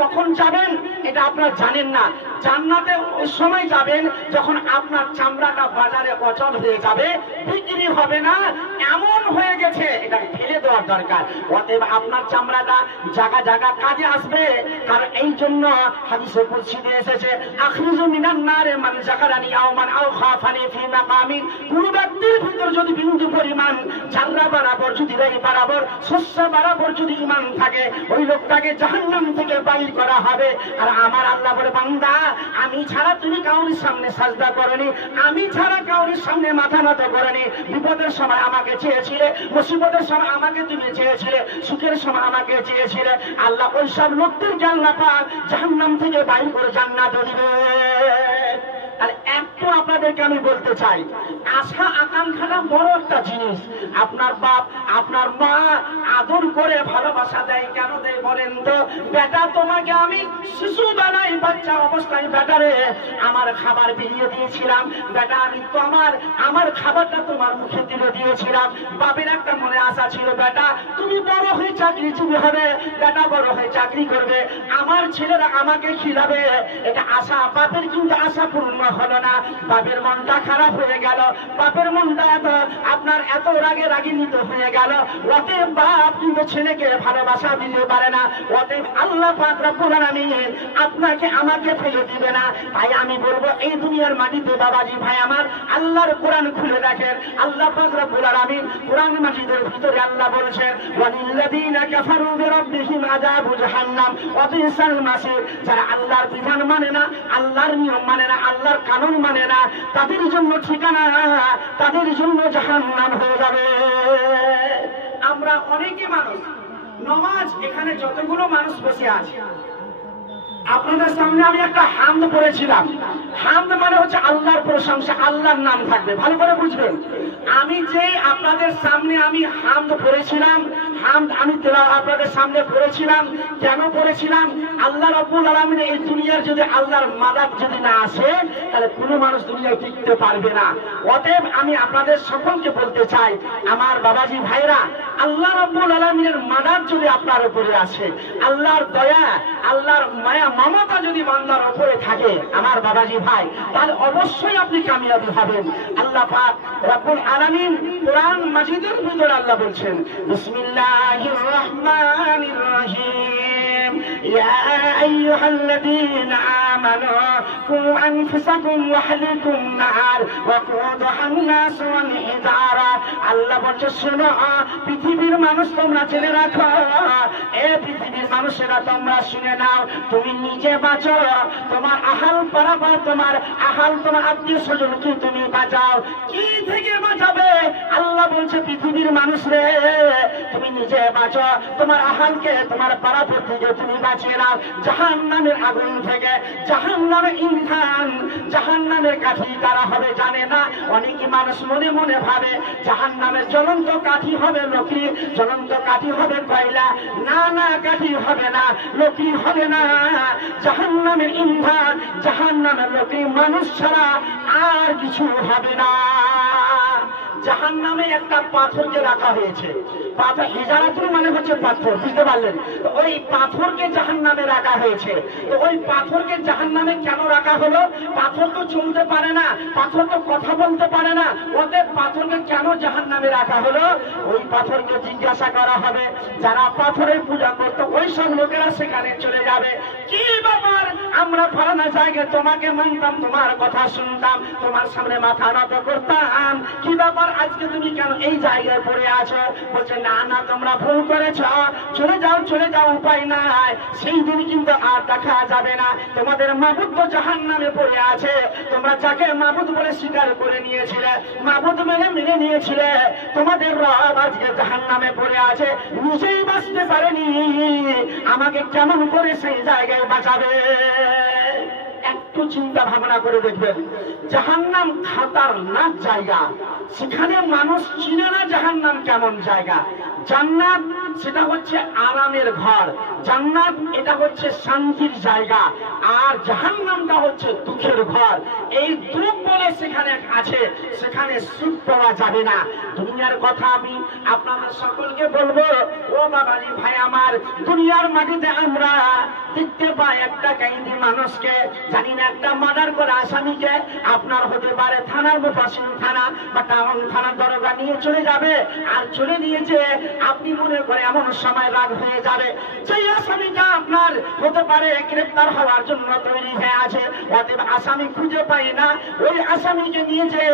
কখন যাবেন এটা আপনারা জানেন না। জান্নাতে ওই সময় যাবেন যখন আপনার চামড়াটা বাজারে অচল হয়ে যাবে, বিক্রি হবে না, এমন হয়ে গেছে, এটা ফেলে দেওয়ার দরকার। অতএব আপনার চামড়াটা জায়গা জায়গা কাজে আসবে। কারণ এই জন্য হাদিসে কুদসিতে এসেছে, আখরিজু মিনান নারে মান যাকারানি আও মান আও খাফানি ফি মাকামিন। কোন ব্যক্তির ভিতর যদি বিন্দু পরিমাণ চামড়া বরাবর যদি রেই বরাবর শস্য বরাবর যদি ঈমান থাকে, ওই লোকটাকে জাহান্নাম থেকে বাইর করা হবে। আর আমার আল্লাহ বলে, বান্দা আমি ছাড়া তুমি কাউরির সামনে সাজদা করনি, আমি ছাড়া কাউরির সামনে মাথা নত করনি। বিপদের সময় আমাকে চেয়েছিলে, মুসিবতের সময় আমাকে তুমি চেয়েছিলে, সুখের সময় আমাকে চেয়েছিলে। আল্লাহ ওই সব লোকদেরকে আল্লাহ পাক জাহান্নাম থেকে বাইর করে জান্নাতে দিবে। আর একটু আপনাদেরকে আমি বলতে চাই, আশা আকাঙ্ক্ষাটা বড় একটা জিনিস। আপনার বাপ আপনার মা আদর করে ভালোবাসা দেয়, কেন দেয় বলেন তো? বেটা তোমাকে আমি শিশু বানাই, বাচ্চা অবস্থায় বেটারে আমার খাবার বিলিয়ে দিয়েছিলাম, বেটা আমি তো আমার খাবারটা তোমার মুখে তুলে দিয়েছিলাম। বাপের একটা মনে আশা ছিল, বেটা তুমি বড় হয়ে চাকরিজীবী হবে, বেটা বড় হয়ে চাকরি করবে, আমার ছেলেরা আমাকে খিলাবে। এটা আশা, বাপের কিন্তু আশা পূর্ণ হলো না। বাপের মনটা খারাপ হয়ে গেল, বাপের মনটা আপনার এত রাগে রাগিনীত হয়ে গেল। অতএব বাপ কিন্তু ছেলেকে ভালোবাসা দিতে পারে না। অতএব আল্লাহ পাক রব্বুল আলামিন আপনাকে আমাকে ফেলে দিবে না। তাই আমি বলবো, এই দুনিয়ার মাটিতে বাবাজি ভাই আমার, আল্লাহর কোরআন খুলে দেখেন। আল্লাহ পাক রব্বুল আলামিন কোরআন মাজিদের ভিতরে আল্লাহ বলেছেন, ওয়ালিল্লাযীনা কাফারু বিরাব্বিহিম আযাবু জাহান্নাম ওয়া বিসাল মাসির। যারা আল্লাহর বিধান মানে না, আল্লাহর নিয়ম মানে না, আল্লাহর কানুন মানে না, তাদের জন্য ঠিকানা, তাদের জন্য জাহান্নাম হয়ে যাবে। আমরা অনেকে মানুষ নামাজ, এখানে যতগুলো মানুষ বসে আছে, আপনাদের সামনে আমি একটা হামদ পড়েছিলাম। হামদ মানে হচ্ছে আল্লাহর প্রশংসা, আল্লাহর নাম থাকবে, ভালো করে বুঝবেন। আমি যে আপনাদের সামনে আমি হামদ পড়েছিলাম, হামদ আমি আপনাদের সামনে পড়েছিলাম, কেন পড়েছিলাম? আল্লাহ রাব্বুল আলামিন এই দুনিয়ার যদি আল্লাহর মাদাদ যদি না আসে, তাহলে কোনো মানুষ দুনিয়ায় টিকতে পারবে না। অতএব আমি আপনাদের সকলকে বলতে চাই, আমার বাবাজি ভাইরা, আল্লাহ রাব্বুল আলামিনের মাদাদ যদি আপনার উপরে আসে, আল্লাহর দয়া, আল্লাহর মায়া মমতা যদি বান্দার উপরে থাকে, আমার বাবাজি ভাই, তাহলে অবশ্যই আপনি কামিয়াবি হবেন। আল্লাহ পাক রব্বুল আলামিন কোরআন মাজিদের ভিতরে আল্লাহ বলছেন, বিসমিল্লাহির রহমানির রহিম, ইয়া আইয়ুহাল্লাযীনা আমানু কু আনফুসাকুম ওয়া আহলিকুম নার ওয়াকুদুহান নাস ওয়াল হিজারা। আল্লাহ বলছে, শোনো পৃথিবীর মানুষ, তোমরা জেনে রাখো, এ পৃথিবীর মানুষেরা তোমরা শুনে নাও, তুমি নিজে বাঁচো, তোমার আহাল পারাবার, তোমার আত্মীয় স্বজনকে তুমি বাঁচাও। কি থেকে বাঁচাবে? আল্লাহ বলছে, পৃথিবীর মানুষ রে, তুমি নিজে বাঁচো, তোমার আহালকে, তোমার পারাবার থেকে তুমি বাঁচিয়ে নাও জাহান্নামের আগুন থেকে। জাহান্নামের ইন্ধন, জাহান্নামের কাঠি তারা হবে জানে না। অনেকে মানুষ মনে মনে ভাবে জাহান্নামের জ্বলন্ত কাঠি হবে লকড়ি, জ্বলন্ত কাঠি হবে কয়লা। না না, কাঠি হবে না, লকড়ি হবে না। জাহান্নামের ইন্ধন, জাহান্নামের লকড়ি মানুষ ছাড়া আর কিছু হবে না। জাহান্নামে একটা পাথরকে রাখা হয়েছে, পাথর হিজারাতুল মানে হচ্ছে পাথর, বুঝতে পারলেন? ওই পাথরকে জাহান্নামে রাখা হয়েছে। তো ওই পাথরকে জাহান্নামে কেন রাখা হলো? পাথর তো চলতে পারে না, পাথর তো কথা বলতে পারে না, ওদের পাথরকে কেন জাহান্নামে রাখা হলো? ওই পাথরকে জিজ্ঞাসা করা হবে, যারা পাথরের পূজা করতো ওই সব লোকেরা সেখানে চলে যাবে, কি ব্যাপার, আমরা ফালানা জায়গায় তোমাকে মানতাম, তোমার কথা শুনতাম, তোমার সামনে মাথা নত করতাম, কি ব্যাপার আজকে তুমি কেন এই জায়গায় পড়ে আছো? বলছে, না না, তোমরা ভুল করেছ, চলে যাও, চলে যাও, উপায় নাই, সেই দিন কিন্তু আর দেখা যাবে না। তোমাদের মাবুদ তো জাহান্নামে পড়ে আছে, তোমরা যাকে মাবুদ বলে স্বীকার করে নিয়েছিলে, মাবুদ মেনে নিয়েছিলে, তোমাদের রব আজকে জাহান্নামে পড়ে আছে, নিজেই বাঁচতে পারেনি, আমাকে কেমন করে সেই জায়গায় বাঁচাবে? একটু চিন্তা ভাবনা করে দেখবেন, জাহান্নাম খাতারনাক জায়গা, সেখানে মানুষ চিনে না জাহান্নাম কেমন জায়গা। জান্নাত সেটা হচ্ছে আরামের ঘর, জান্নাত এটা হচ্ছে শান্তির জায়গা, আর জাহান্নামটা হচ্ছে দুঃখের ঘর। এই দুঃখ বলে সেখানে আছে, সেখানে সুখ পাওয়া যাবে না। দুনিয়ার কথা আমি আপনাদের সকলকে বলবো, ও বাবাজি ভাই আমার, দুনিয়ার মাটিতে আমরা দেখতে এলাকায় মানুষকে জানি না একটা মার্ডার করে আসামিকে আপনার হতে পারে থানার মুফাসিল থানা বা টাউন থানার দরজা নিয়ে চলে যাবে, আর চলে নিয়েছে আপনি মনে করে এমন সময় রাগ হয়ে যাবে সেই আসামিটা আপনার হতে পারে গ্রেফতার হওয়ার জন্য তৈরি হয়ে আছে, অতএব আসামি খুঁজে পাই না, ওই আসামিকে নিয়ে যে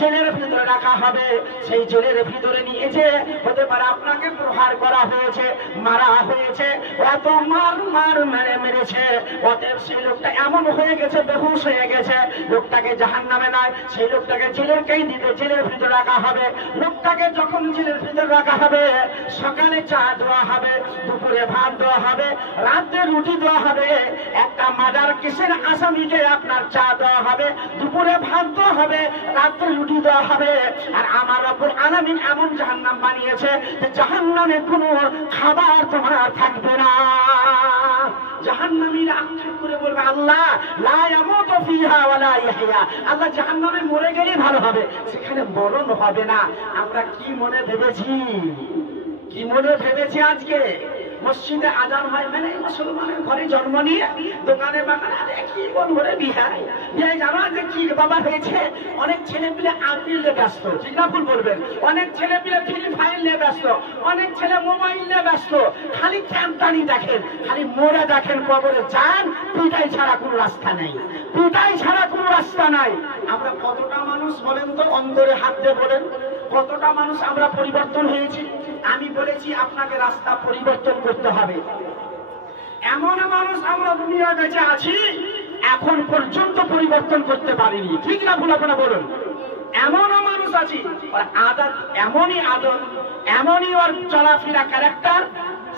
জেলের ভিতরে রাখা হবে, সেই জেলের ভিতরে নিয়ে যে হতে পারে আপনাকে প্রহার করা হয়েছে, মারা হয়েছে, এত মার মেরেছে, অতএব সেই লোকটা এমন হয়ে গেছে, বেহুশ হয়ে গেছে, লোকটাকে জাহান্নামে নয়, সেই লোকটাকে জেলের কয়েদিতে জেলের ভিতরে রাখা হবে। লোকটাকে যখন জেলের ভিতরে রাখা হবে, সকালে চা দেওয়া হবে, দুপুরে ভাত দেওয়া হবে, রাতে রুটি দেওয়া হবে। একটা মার্ডার কেসের আসামিকে আপনার চা দেওয়া হবে, দুপুরে ভাত দেওয়া হবে, রাতে রুটি দেওয়া হবে। আর আমার রব্বুল আলামিন এমন জাহান্নাম বানিয়েছে যে জাহান্নামে কোনো খাবার তোমার থাকবে না। জাহান্নামীরা আক্ষেপ করে বলবে, আল্লাহ লা ইয়ামুতু ফিহা ওয়া লা ইয়াহইয়া, আল্লাহ জাহান্নামে মরে গেলেই ভালো হবে, সেখানে মরণ হবে না। আমরা কি মনে ভেবেছি আজকে মসজিদে আজান হয় মানে মুসলমানের ঘরে জন্ম নিয়ে দোকানে বাগানে, আরে কি বলবো রে বিহাই জানো যে কি বাবা হয়েছে। অনেক ছেলে পিলে আপিল নিয়ে ব্যস্ত, ঠিক না ভুল বলবেন, অনেক ছেলে পিলে ফ্রি ফায়ার নিয়ে ব্যস্ত, অনেক ছেলে মোবাইল নিয়ে ব্যস্ত, খালি ক্যাম্পানি দেখেন, খালি মোড়ে দেখেন, কবরে যান, পিটাই ছাড়া কোনো রাস্তা নাই, পিটাই ছাড়া কোনো রাস্তা নাই। আমরা কতটা মানুষ বলেন তো, অন্তরে হাত দিয়ে বলেন, কতটা মানুষ আমরা পরিবর্তন হয়েছি? আমি বলেছি আপনাকে রাস্তা পরিবর্তন করতে হবে। এমন মানুষ আমরা দুনিয়া বেঁচে আছি এখন পর্যন্ত পরিবর্তন করতে পারিনি, ঠিক না ভুল আপনারা বলুন? এমন মানুষ আছি, আদত এমনই আদত, এমনই ওর চলাফেরা ক্যারেক্টার,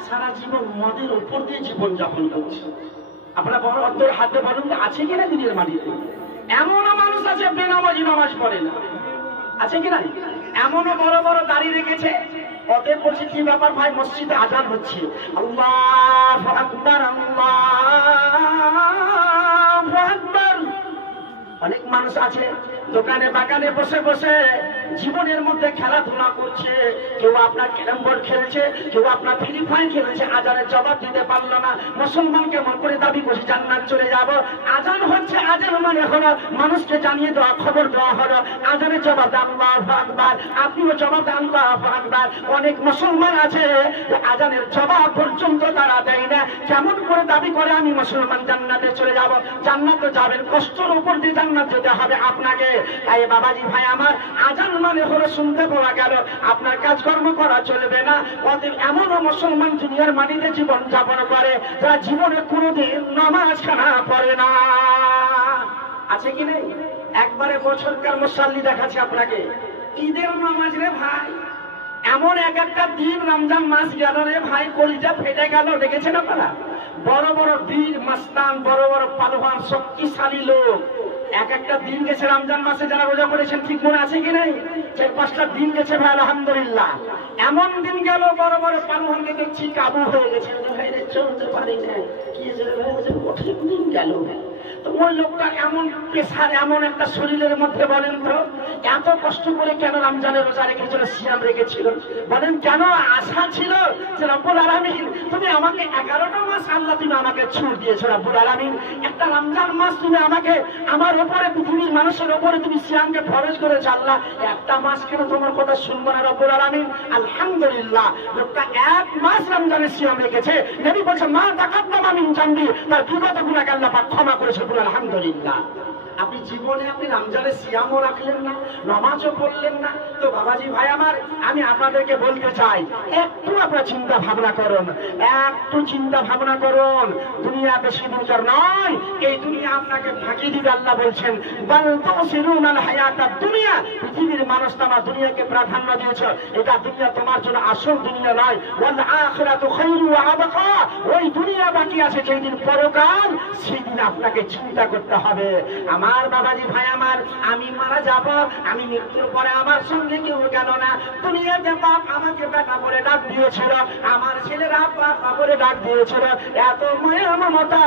সারা জীবন মদের উপর দিয়ে জীবন যাপন করছে। আপনারা বড় অন্তর হাতে বলুন আছে কিনা দিনের মাটিতে? এমন মানুষ আছে বেনামাজি, নামাজ পড়ে না, আছে কিনা? এমনও বড় বড় দাড়ি রেখেছে। অতএব বলছি কি ব্যাপার ভাই, মসজিদে আজান হচ্ছে, আল্লাহু আকবার, আল্লাহু আকবার। অনেক মানুষ আছে দোকানে বাগানে বসে বসে জীবনের মধ্যে খেলাধুলা করছে, কেউ আপনার ক্যারাম বোর্ড খেলছে, কেউ আপনার ফ্রি ফায়ার খেলছে, আজানের জবাব দিতে পারলো না। মুসলমান কেমন করে দাবি করছে জান্নাত চলে যাব? আজান হচ্ছে, আজান মানে হলো মানুষকে জানিয়ে দেওয়া, খবর দেওয়া হলো, আজানের জবাব দেন আল্লাহু আকবার, আপনিও জবাব দেন আল্লাহু আকবার। অনেক মুসলমান আছে আজানের জবাব পর্যন্ত তারা দেয় না, কেমন করে দাবি করে আমি মুসলমান, জান্নাতে চলে যাব। জান্নাতে যাবেন, কষ্টের উপর দিয়ে জান্নাত যেতে হবে আপনাকে। তাই বাবাজি ভাই আমার, আজান মানে হলো শুনতে পাওয়া গেল, আপনার কাজকর্ম করা চলবে না। অতএব এমনও মুসলমান দুনিয়ার মাটিতে জীবন যাপন করে যারা জীবনে কোনোদিন নামাজ খানা পড়ে না, আছে কি নেই? একবারে বছরকার মুসাল্লি দেখাচ্ছে আপনাকে, ঈদের নামাজ রে ভাই, এমন এক একটা দিন রমজান মাস গেল রে ভাই, কলিজা ফেটে গেল। দেখেছেন আপনারা? বড় বড় বীর মাস্তান, বড় বড় পালোয়ান, শক্তিশালী লোক, এক একটা দিন গেছে রমজান মাসে যারা রোজা করেছেন, ঠিক মনে আছে কি নেই? 4-5টা দিন গেছে ভাই, আলহামদুলিল্লাহ। এমন দিন গেল বড় বড় পালোয়ানকে দেখছি কাবু হয়ে গেছে, চলতে পারি না, কি কঠিন দিন গেল। তো ওই লোকটা এমন প্রেসার, এমন একটা শরীরের মধ্যে, বলেন তো এত কষ্ট করে কেন রমজানের রোজা রেখেছিল, সিয়াম রেখেছিল? বলেন কেন? আশা ছিল যে রব্বুল আলামিন তুমি আমাকে 11টা মাস আল্লাহ তুমি আমাকে ছুট দিয়েছো, রব্বুল আলামিন একটা রমজান মাস তুমি আমাকে, আমার উপরে, পৃথিবীর মানুষের উপরে তুমি সিয়ামকে ফরজ করেছো, আল্লাহ একটা মাস কেন তোমার কথা শুনবো না রব্বুল আলামিন? আলহামদুলিল্লাহ, লোকটা 1 মাস রমজানের সিয়াম রেখেছে। নবী বলছে মা তাকাদ্দামা মিন জামবি, তার বিগত গুনাহকে আল্লাহ পাক ক্ষমা করেছে। আলহামদুলিল্লাহ। আপনি জীবনে আপনি রমজানের সিয়ামও রাখলেন না, নামাজও পড়লেন না। তো বাবাজি ভাই আমার, আমি আপনাদেরকে বলতে চাই, একটু আপনারা চিন্তা ভাবনা করুন, একটু চিন্তা ভাবনা করুন। দুনিয়া বেশি দিনকার নয়, এই দুনিয়া আপনাকে ফাঁকি দিবে। আল্লাহ বলছেন বাল তুসিরুনাল হায়াতাদ দুনিয়া, পৃথিবীর মানুষ তোমার দুনিয়াকে প্রাধান্য দিয়েছে, এটা দুনিয়া তোমার জন্য আসল দুনিয়া নয়। ওয়াল আখিরাতু খায়রু ওয়া আবকা, ওই দুনিয়া বাকি আছে, যেই দিন পরকাল, সেই দিন আপনাকে চিন্তা করতে হবে। আমার বাবাজি ভাই আমার, আমি মারা যাব, আমি মৃত্যুর পরে আমার সঙ্গে কেউ গেল না। দুনিয়াতে বাপ আমাকে বেটা করে ডাক দিয়েছিল, আমার ছেলেরা বাবা করে ডাক দিয়েছিল, এত মায়া মমতা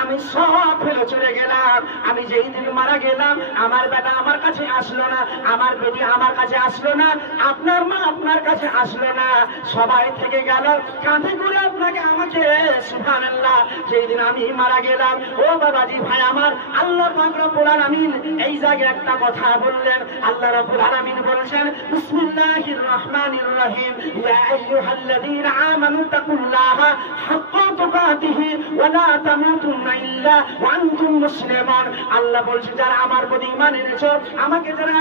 আমি সব ফেলে চলে গেলাম। আমি যেই দিন মারা গেলাম, আমার বেটা আমার কাছে আসলো না, আমার বেটি আমার কাছে আসলো না, আপনার মা আপনার কাছে আসলো না, সবাই থেকে গেল। কাঁধে করে আপনাকে আমাকে সুবহানাল্লাহ যেদিন আমি মারা গেলাম, ও বাবাজি ভাই আমার, আল্লাহ পাক রব্বুল আলামিন এই জায়গায় একটা কথা বললেন। আল্লাহ রাব্বুল আলামিন বলেছেন, বিসমিল্লাহির রহমানির রহিম, ইয়া আইয়ুহাল্লাযীনা আমানু তাকুল্লাহা হাক্কা তুকাতিহি ওয়া লা তামুতুন্না ইল্লা ওয়া আনতুম মুসলিমুন। আল্লাহ বলছে, যারা আমার প্রতি ঈমান এনেছো, আমাকে যারা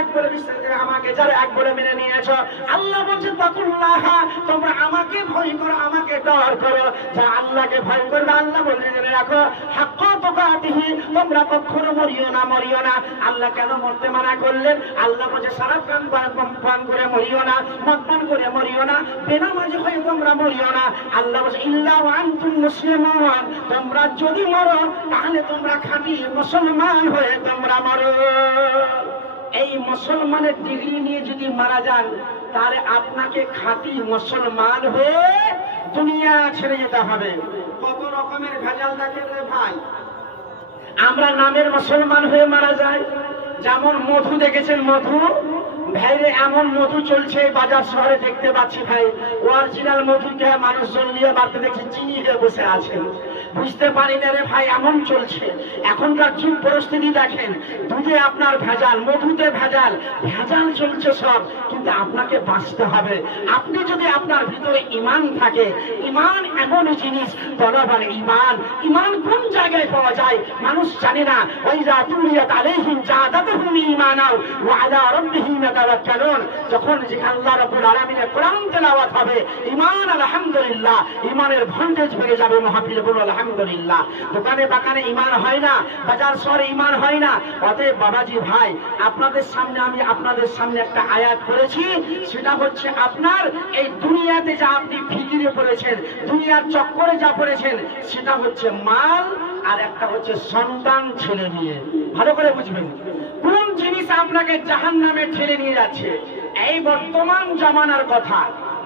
এক বলে মেনে নিয়েছো, আল্লাহ বলছে তাকুল্লাহা, তোমরা আমাকে ভয় করো, আমাকে ডর করো। যারা আল্লাহকে ভয় করবে, আল্লাহ বলছে জেনে রাখো, হাক্কা তুকাতিহি, তোমরা কখনো মরিও না, মরিও না। আল্লাহ কেন মরতে মানা করলেন? আল্লাহ বলছে সারা পান করে মরিও না, মদ পান করে মরিও না, বেনামাজি হয়ে তোমরা মরিও না। আল্লাহ বলছে ইল্লা ওয়া আনতুম মুসলিমুন, তোমরা যদি মরো তাহলে তোমরা খাঁটি মুসলমান হয়ে তোমরা মরো। এই মুসলমানের ডিগ্রি নিয়ে যদি মারা যান, তাহলে আপনাকে খাঁটি মুসলমান হয়ে দুনিয়া ছেড়ে যেতে হবে। কত রকমের ভেজাল দেখেন রে ভাই, আমরা নামের মুসলমান হয়ে মারা যাই। যেমন মধু দেখেছেন, মধু ভাইরে এমন মধু চলছে বাজার শহরে দেখতে পাচ্ছি ভাই, অরিজিনাল মধুকে মানুষজন নিয়ে বাড়তে দেখছি চিনি দিয়ে বসে আছেন। বুঝতে পারি না রে ভাই, এমন চলছে এখনকার যুগ পরিস্থিতি। দেখেন, দুধে আপনার ভেজাল, মধুতে ভেজাল, ভেজাল চলছে সব। কিন্তু আপনাকে বাঁচতে হবে। আপনি যদি আপনার ভিতরে ঈমান থাকে, ঈমান এমন জিনিস, তলবান ঈমান, ঈমান কোন জায়গায় পাওয়া যায় মানুষ জানে না। ওয়াইযা তুলিয়াত আলাইহিম যাদাতুহুম ঈমানাও ওয়া আলা রাব্বিহিম ইয়াতাওয়াক্কালুন, যখন আল্লাহ রাব্বুল আলামিনের কোরআন তেলাওয়াত হবে, ঈমান আলহামদুলিল্লাহ, ঈমানের ভোল্টেজ বেড়ে যাবে। মাহফিলে বলুন আলহামদুলিল্লাহ। দোকানে বাগানে ঈমান হয় না, বাজার শহরে ঈমান হয় না। অতএব বাবাজি ভাই, আপনাদের সামনে একটা আয়াত করেছি, সেটা হচ্ছে আপনার এই দুনিয়াতে যা আপনি ফিকিরে পড়েছেন, দুনিয়ার চক্করে যা পড়েছেন, সেটা হচ্ছে মাল, আর একটা হচ্ছে সন্তান ছেলে নিয়ে। ভালো করে বুঝবেন কোন জিনিস আপনাকে জাহান্নামে ঠেলে নিয়ে যাচ্ছে। এই বর্তমান জামানার কথা,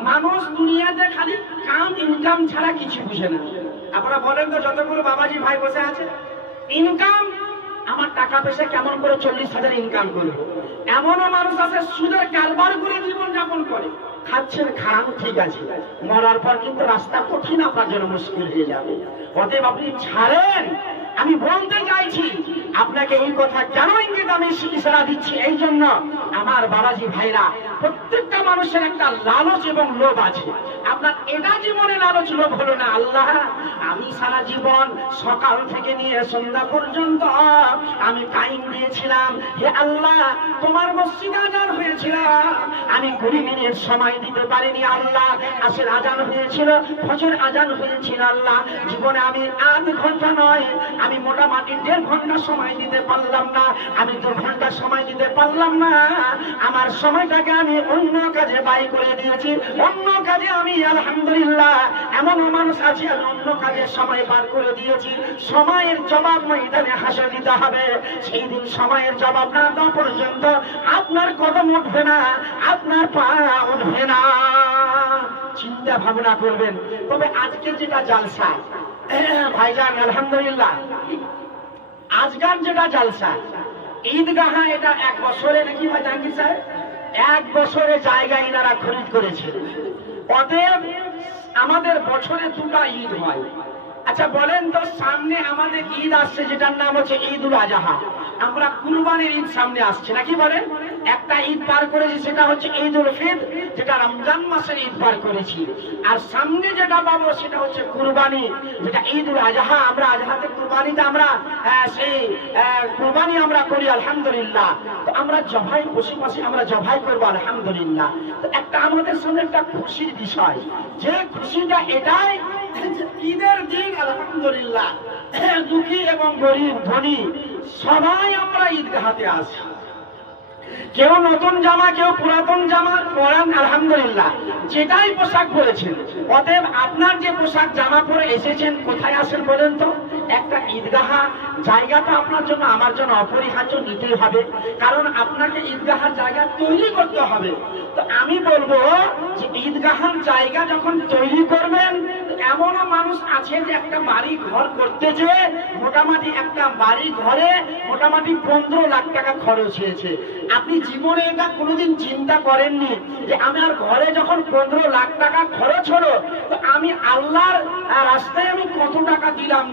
মানুষ দুনিয়াতে খালি কাম ইনকাম ছাড়া কিছু বুঝে না। আপনারা বলেন তো, যতগুলো বাবাজি ভাই বসে আছে, ইনকাম, আমার টাকা পয়সা কেমন করে 40,000 ইনকাম করবো। এমনও মানুষ আছে সুদের কারবার করে জীবন যাপন করে। খাচ্ছেন, খান, ঠিক আছে, মরার পর কিন্তু রাস্তা কঠিন, আপনার জন্য মুশকিল হয়ে যাবে। অতএব আপনি ছাড়েন। আমি বলতে চাইছি আপনাকে এই কথা কেন ইঙ্গিত আমি ইশারা দিচ্ছি, এই জন্য আমার বাবাজি ভাইরা, প্রত্যেকটা মানুষের একটা লালচ এবং লোভ আছে। আপনার এটা জীবনে লালচ লোভ হলো না, আল্লাহ আমি সারা জীবন সকাল থেকে নিয়ে সন্ধ্যা পর্যন্ত আমি টাইম দিয়েছিলাম, হে আল্লাহ তোমার মসজিদে আজান হয়েছিল, আমি 20 মিনিট সময় দিতে পারিনি আল্লাহ। আসর আজান হয়েছিল, ফজর আজান হয়েছিল আল্লাহ, জীবনে আমি 8 ঘন্টা নয়, আমি মোটামুটি 1.5 ঘন্টা সময় দিতে পারলাম না, আমি 2 ঘন্টা সময় দিতে পারলাম না। আমার সময়টাকে আমি অন্য কাজে ব্যয় করে দিয়েছি, অন্য কাজে আমি আলহামদুলিল্লাহ, এমন মানুষ আছে অন্য কাজে সময় পার করে দিয়েছি। সময়ের জবাব ময়দানে হাসর দিতে হবে। সেই দিন সময়ের জবাব না দেওয়া পর্যন্ত আপনার কদম উঠবে না, আপনার পা উঠবে না। চিন্তা ভাবনা করবেন। তবে আজকে যেটা জালসা ভাইজান, আলহামদুলিল্লাহ, আজকাল যেটা জালসা ঈদগাহ, এটা 1 বছরে নাকি ভাই জাহাঙ্গীর সাহেব, 1 বছরে জায়গা ইনারা খরিদ করেছে। অতএব আমাদের বছরে 2টা ঈদ হয়। আচ্ছা বলেন তো, সামনে আমাদের ঈদ আসছে যেটার নাম হচ্ছে ঈদুল আজহা। আমরা কুরবানির ঈদ সামনে আসছে নাকি বলেন? একটা ঈদ পার করেছি, সেটা হচ্ছে ঈদুল ফিতর, যেটা রমজান মাসের ঈদ পার করেছি। আর সামনে যেটা পাবো সেটা হচ্ছে কুরবানি, যেটা ঈদুল আজহা। আমরা আজহাতে কুরবানিতে আমরা সেই কুরবানি আমরা করি আলহামদুলিল্লাহ। তো আমরা জবাই পশু আমরা জবাই করবো আলহামদুলিল্লাহ। তো একটা আমাদের সামনে একটা খুশির বিষয়, যে খুশিটা এটাই, ঈদের দিন আলহামদুলিল্লাহ দুঃখী এবং গরিব ধনী সবাই আমরা ঈদগাহতে আসি। কেউ নতুন জামা, কেউ পুরাতন জামা পরেন আলহামদুলিল্লাহ, যেটাই পোশাক পরেছেন। অতএব আপনার যে পোশাক জামা পরে এসেছেন, কোথায় আসেন বলেন তো? একটা ঈদগাহ জায়গাটা আপনার জন্য আমার জন্য অপরিহার্য নিতেই হবে, কারণ আপনাকে ঈদগাহার জায়গা তৈরি করতে হবে। তো আমি বলবো যে ঈদগাহার জায়গা যখন তৈরি করবেন, এমনও মানুষ আছে যে একটা বাড়ি ঘর করতে যে মোটামুটি একটা বাড়ি ঘরে মোটামুটি 15 লাখ টাকা খরচ হয়েছে। আপনি জীবনে এটা কোনোদিন চিন্তা করেননি যে আমার ঘরে যখন 15 লাখ টাকা খরচ হলো, তো আমি আল্লাহর রাস্তায় আমি কত টাকা দিলাম?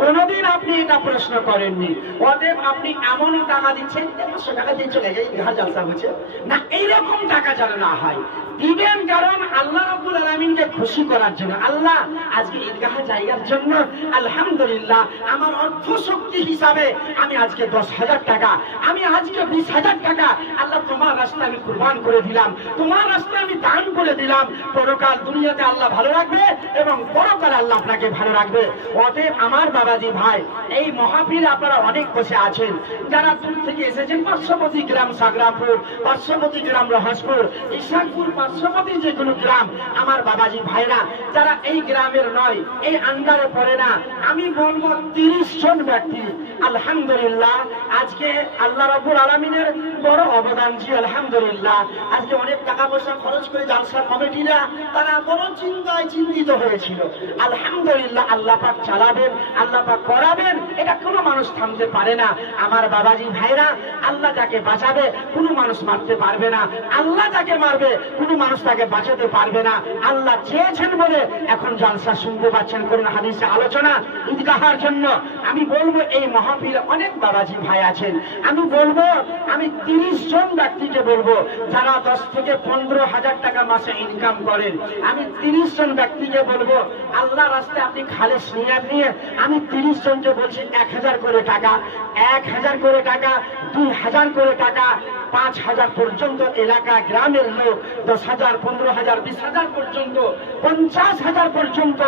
কোনদিন আপনি এটা প্রশ্ন করেননি। অতএব আপনি এমন টাকা দিচ্ছেন 500 টাকা দিয়ে চলে যায় ঈদগাহ জালসা হচ্ছে না, এইরকম টাকা যেন না হয়। দিবেন কারণ আল্লাহ রাব্বুল আলামিনকে খুশি করার জন্য। আল্লাহ আজকে ঈদগাহ জায়গার জন্য আলহামদুলিল্লাহ আমার অর্থ শক্তি হিসাবে আমি আজকে 10,000 টাকা, আমি আজকে 20,000 টাকা আল্লাহ তোমার রাস্তায় আমি কুরবান করে দিলাম, তোমার রাস্তায় আমি দান করে দিলাম। পরকাল দুনিয়াতে আল্লাহ ভালো রাখবে এবং পরকালে আল্লাহ আপনাকে ভালো রাখবে। অতএব আমার বাবাজি ভাই, এই মাহফিলে আপনারা অনেক বসে আছেন, যারা দূর থেকে এসেছেন, পার্শ্ববর্তী গ্রাম সাগরামপুর, পার্শ্ববর্তী গ্রাম রহসপুর, ইশাকপুর, পার্শ্ববর্তী যেগুলো গ্রাম, আমার বাবাজি ভাইরা যারা এই গ্রামের নয়, এই আন্ডারে পড়ে না, আমি বলবো 30 জন ব্যক্তি আলহামদুলিল্লাহ আজকে আল্লাহ রাব্বুল আলামিনের বড় অবদান জি আলহামদুলিল্লাহ। আজকে অনেক টাকা পয়সা খরচ করে জালসা কমিটিরা তারা বড় চিন্তায় চিন্তিত হয়েছিল। আলহামদুলিল্লাহ আল্লাহ পাক চালাবেন, আল্লাহ পাক করাবেন, এটা কোনো মানুষ থামতে পারে না। আমার বাবাজি ভাইরা, আল্লাহ যাকে বাঁচাবে কোনো মানুষ মারতে পারবে না, আল্লাহ যাকে মারবে কোনো মানুষ তাকে বাঁচাতে পারবে না। আল্লাহ চেয়েছেন বলে এখন জালসা শুনতে পাচ্ছেন, করুন হাদিসে আলোচনা ঈদগাহার জন্য। আমি বলবো এই মাহফিলে অনেক বাবাজি ভাই আছেন, আমি বলবো আমি 30 জন ব্যক্তিকে বলবো যারা 10 থেকে 15,000 টাকা মাসে ইনকাম করেন, আমি 30 জন ব্যক্তিকে বলবো আল্লাহ রাস্তায় আপনি খালেস নিয়াত নিয়ে আমি 30 জনকে বলছি 1,000 করে টাকা, 1,000 করে টাকা, 2,000 করে টাকা, 5,000 পর্যন্ত এলাকা গ্রামের লোক, 10,000, 15,000, 20,000 পর্যন্ত, 50,000 পর্যন্ত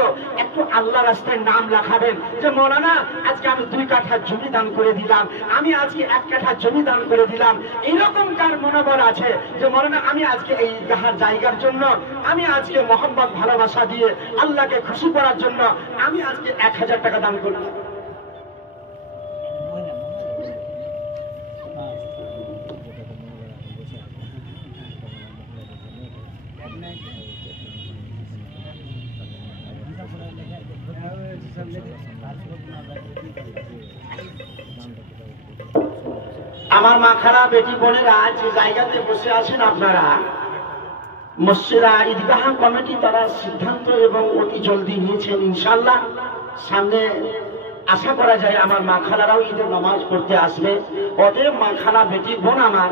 একটু আল্লাহ রাস্তায় নাম লেখাবেন যে মৌলানা আজকে আমি 2 কাঠা জমি দান করে দিলাম, আমি আজকে 1 কাঠা জমি দান করে দিলাম। এইরকম কার মনোবল আছে যে মৌলানা আমি আজকে এই ঈদগাহার জায়গার জন্য, আমি আজকে মোহাম্মত ভালোবাসা দিয়ে আল্লাহকে খুশি করার জন্য আমি আজকে 1,000 টাকা দান করলাম? আমার মা খারা বেটি বোনেরা যে জায়গাতে বসে আছেন আপনারা, মসজিদা ঈদগাহ কমিটি তারা সিদ্ধান্ত এবং অতি জলদি নিয়েছেন। ইনশাআল্লাহ সামনে আশা করা যায় আমার মা খালারাও ঈদের নামাজ পড়তে আসবে। অতএব মা খালা বেটি বোন আমার,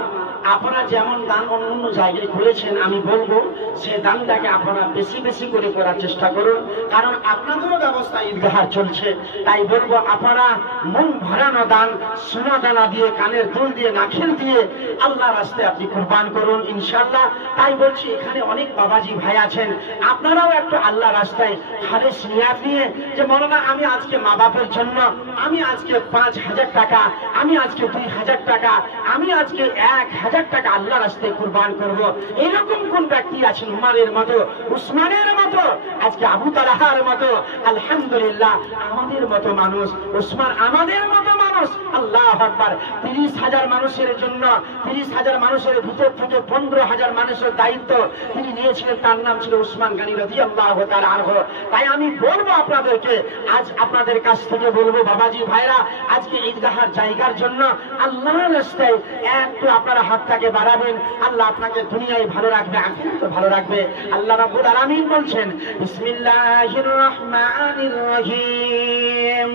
আপনারা যেমন দান অন্য জায়গায় করেছেন, আমি বলবো সে দানটাকে আপনারা বেশি বেশি করে করার চেষ্টা করুন, কারণ আপনাদেরও ব্যবস্থা ঈদগাহার চলছে। তাই বলবো আপনারা মন ভরানো দান, সোনা দানা দিয়ে, কানের দুল দিয়ে, নাখেল দিয়ে আল্লাহ রাস্তায় আপনি কুরবান করুন ইনশাআল্লাহ। তাই বলছি এখানে অনেক বাবাজি ভাই আছেন, আপনারাও একটু আল্লাহ রাস্তায় খালেস নিয়াত নিয়ে যে মৌলানা আমি আজকে মা বাপের জন্য, আমি আজকে 5,000 টাকা, আমি আজকে 2,000 টাকা, আমি আজকে 1,000 টাকা আল্লাহ রাস্তায় কুরবান করব। এরকম কোন ব্যক্তি আছেন উমারের মতো, উসমানের মতো, আজকে আবু তালহার মতো? আলহামদুলিল্লাহ আমাদের মতো মানুষ, উসমান আমাদের মতো মানুষ। আল্লাহু আকবার। 30,000 মানুষের জন্য, 30,000 মানুষের ভিতর থেকে 15,000 মানুষের দায়িত্ব তিনি নিয়েছিলেন, তার নাম ছিল উসমান গনি রাদিয়াল্লাহু তাআলা আনহু। তাই আমি বলবো আপনাদেরকে, আজ আপনাদের কাছ থেকে বলবো বাবাজি ভাইরা, আজকে ঈদগাহার জায়গার জন্য আল্লাহর রাস্তায় একটু আপনারা হাতটাকে বাড়াবেন, আল্লাহ আপনাকে দুনিয়ায় ভালো রাখবে, আখিরাতে ভালো রাখবে। আল্লাহ রাব্বুল আলামিন বলছেন বিসমিল্লাহির রহমানির রহিম,